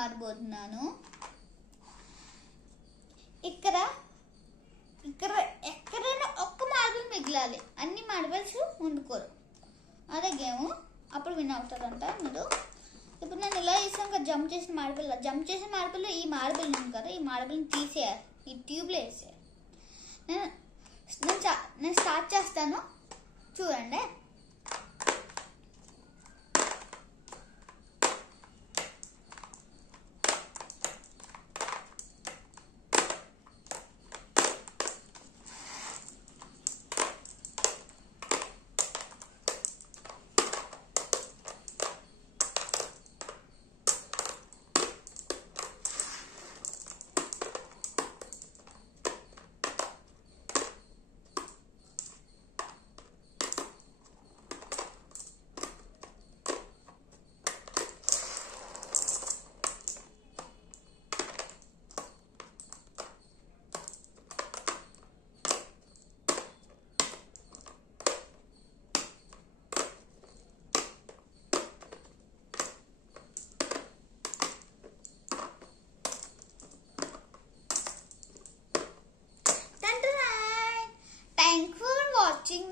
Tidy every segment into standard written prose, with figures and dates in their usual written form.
మారబోతున్నాను. ఇక్కడ ఎక్కడైనా ఒక్క మార్బుల్ మిగిలాలి, అన్ని మార్బుల్స్ వండుకోరు. అదే గేమ్, అప్పుడు విన్ అవుతారంట మీరు. ఇప్పుడు నేను ఇలా చేసాను కదా, జంప్ చేసిన మార్బుల్ ఈ మార్బుల్ ఉంది కదా, ఈ మార్బుల్ని తీసేయాలి, ఈ ట్యూబ్లో వేసేయాలి. నేను స్టార్ట్ చేస్తాను, చూడండి.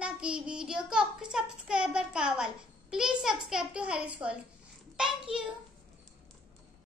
నాకు ఈ వీడియోకి ఒక్క సబ్స్క్రైబర్ కావాలి. Please subscribe to Harish world. Thank you.